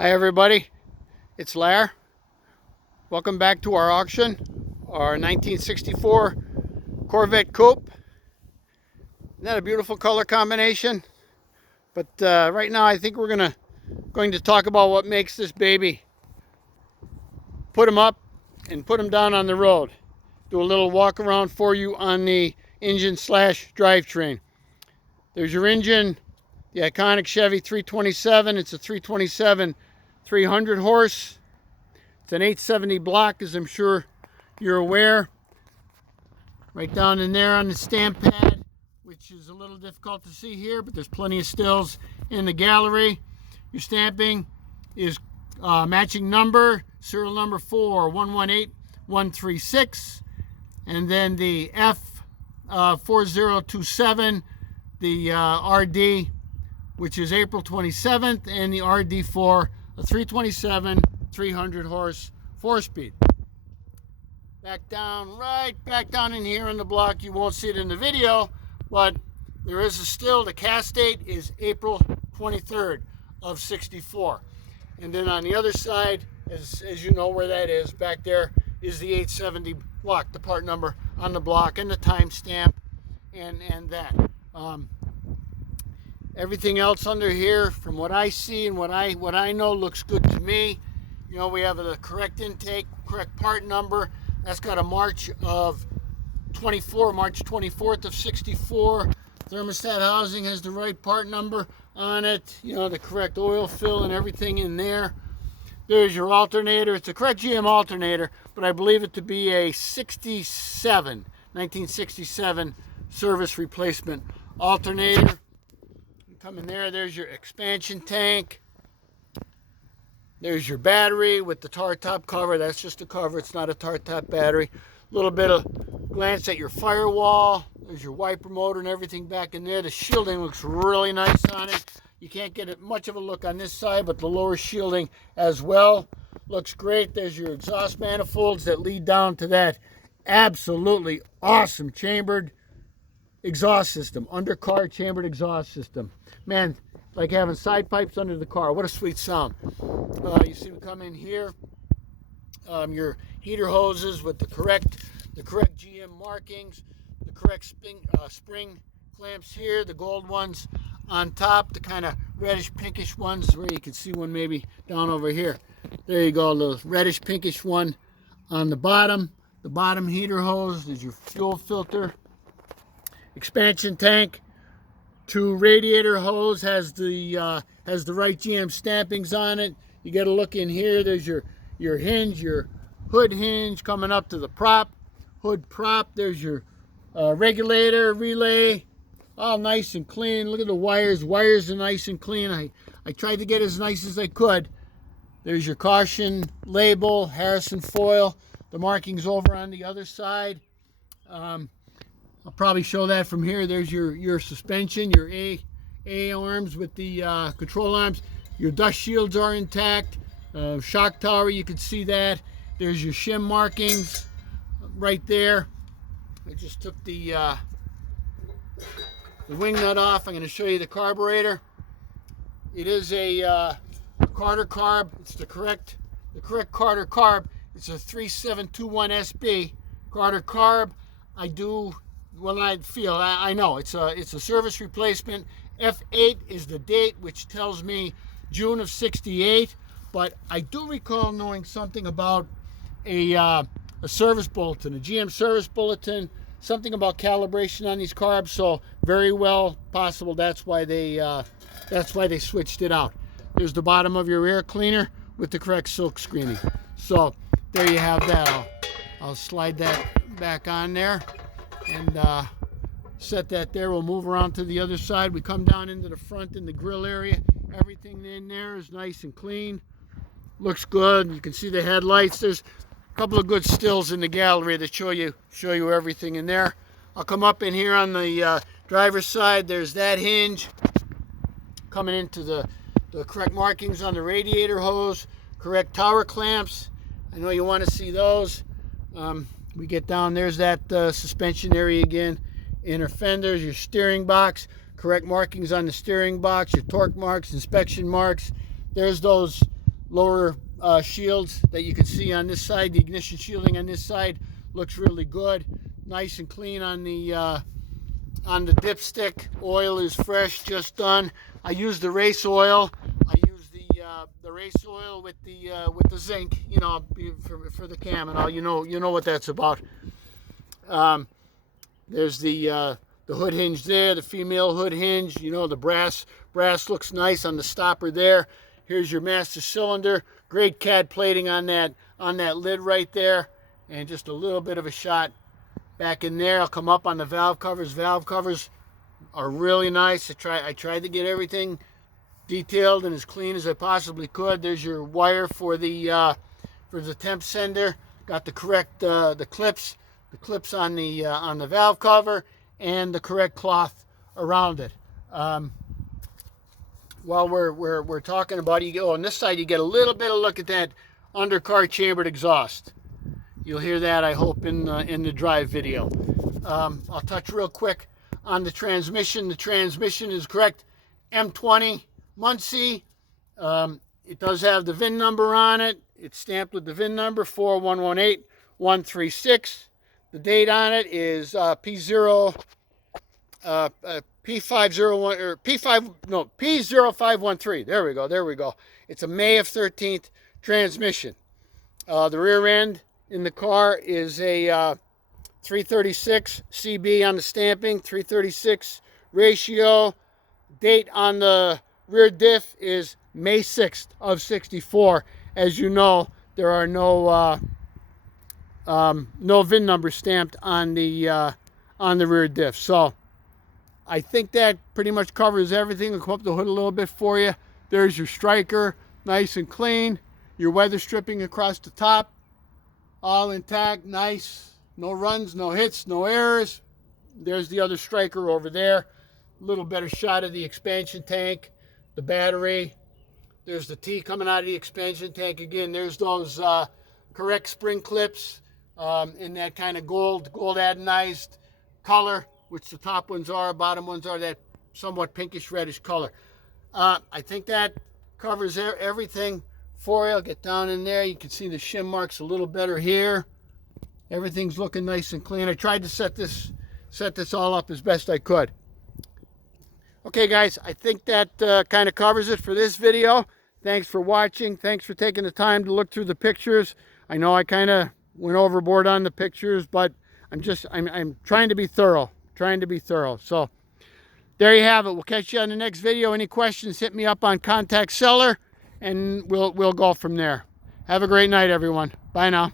Hi everybody, it's Lair. Welcome back to our auction, our 1964 Corvette Coupe. Isn't that a beautiful color combination? But right now I think we're going to talk about what makes this baby put them up and put them down on the road. Do a little walk around for you on the engine slash drivetrain. There's your engine, the iconic Chevy 327. It's a 327 300 horse. It's an 870 block, as I'm sure you're aware. Right down in there on the stamp pad, which is a little difficult to see here, but there's plenty of stills in the gallery. Your stamping is matching number, serial number 418136, and then the F4027, the RD, which is April 27th, and the RD for a 327 300 horse 4-speed. Back down, right back down in here in the block. You won't see it in the video, but there is a still. The cast date is April 23rd of 64. And then on the other side, as you know where that is, back there is the 870 block, the part number on the block and the time stamp and that. Everything else under here, from what I see and what I know, looks good to me. You know, we have the correct intake, correct part number. That's got a March 24th of 64. Thermostat housing has the right part number on it. You know, the correct oil fill and everything in there. There's your alternator. It's a correct GM alternator, but I believe it to be a 1967 service replacement alternator. Come in there, there's your expansion tank. There's your battery with the tar top cover. That's just a cover, it's not a tar top battery. A little bit of glance at your firewall. There's your wiper motor and everything back in there. The shielding looks really nice on it. You can't get much of a look on this side, but the lower shielding as well looks great. There's your exhaust manifolds that lead down to that absolutely awesome chambered exhaust system, undercar chambered exhaust system. Man, like having side pipes under the car. What a sweet sound. You see we come in here, your heater hoses with the correct GM markings, the correct spring clamps here, the gold ones on top, the kind of reddish pinkish ones where you can see one maybe down over here. There you go, the reddish pinkish one on the bottom heater hose. There's your fuel filter. Expansion tank, 2 radiator hose, has the right GM stampings on it. You got to look in here. There's your hinge, your hood hinge coming up to the hood prop. There's your regulator, relay, all nice and clean. Look at the wires. Wires are nice and clean. I tried to get as nice as I could. There's your caution label, Harrison foil. The markings over on the other side. I'll probably show that from here. There's your suspension, your A arms with the control arms. Your dust shields are intact. Shock tower, you can see that. There's your shim markings right there. I just took the wing nut off. I'm going to show you the carburetor. It is a Carter carb. It's the correct Carter carb. It's a 3721 SB Carter carb. I know it's a service replacement. F8 is the date, which tells me June of 68. But I do recall knowing something about a service bulletin, a GM service bulletin, something about calibration on these carbs. So very well possible that's why they switched it out. There's the bottom of your air cleaner with the correct silk screening. So there you have that. I'll slide that back on there and set that there. We'll move around to the other side. We come down into the front in the grill area. Everything in there is nice and clean. Looks good. You can see the headlights. There's a couple of good stills in the gallery that show you everything in there. I'll come up in here on the driver's side. There's that hinge coming into the correct markings on the radiator hose, correct tower clamps. I know you want to see those. We get down, there's that suspension area again. Inner fenders, your steering box, correct markings on the steering box, your torque marks, inspection marks. There's those lower shields that you can see on this side. The ignition shielding on this side looks really good. Nice and clean on the dipstick. Oil is fresh, just done. I use the race oil. I use the race oil with the zinc, you know, for the cam and all. You know what that's about. There's the hood hinge there, the female hood hinge. You know, the brass looks nice on the stopper there. Here's your master cylinder. Great CAD plating on that lid right there, and just a little bit of a shot back in there. I'll come up on the valve covers. Valve covers are really nice. I tried to get everything detailed and as clean as I possibly could. There's your wire for the temp sender. Got the correct the clips on the valve cover, and the correct cloth around it. While we're talking about it, on this side you get a little bit of look at that undercar chambered exhaust. You'll hear that, I hope, in the drive video. I'll touch real quick on the transmission. The transmission is correct, M20 Muncie. It does have the VIN number on it. It's stamped with the VIN number 4118136. The date on it is P0501 or P0513. There we go. It's a May of 13th transmission. The rear end in the car is a 336 CB on the stamping, 336 ratio. Date on the rear diff is May 6th of 64. As you know, there are no VIN number stamped on the rear diff. So I think that pretty much covers everything. I'll come up the hood a little bit for you. There's your striker, nice and clean. Your weather stripping across the top, all intact, nice. No runs, no hits, no errors. There's the other striker over there. A little better shot of the expansion tank, the battery. There's the T coming out of the expansion tank again. There's those correct spring clips in that kind of gold anodized color, which the top ones are, bottom ones are that somewhat pinkish reddish color. I think that covers everything for you. I'll get down in there. You can see the shim marks a little better here. Everything's looking nice and clean. I tried to set this all up as best I could. Okay, guys, I think that kind of covers it for this video. Thanks for watching. Thanks for taking the time to look through the pictures. I know I kind of went overboard on the pictures, but I'm trying to be thorough. So there you have it. We'll catch you on the next video. Any questions, hit me up on Contact Seller, and we'll go from there. Have a great night, everyone. Bye now.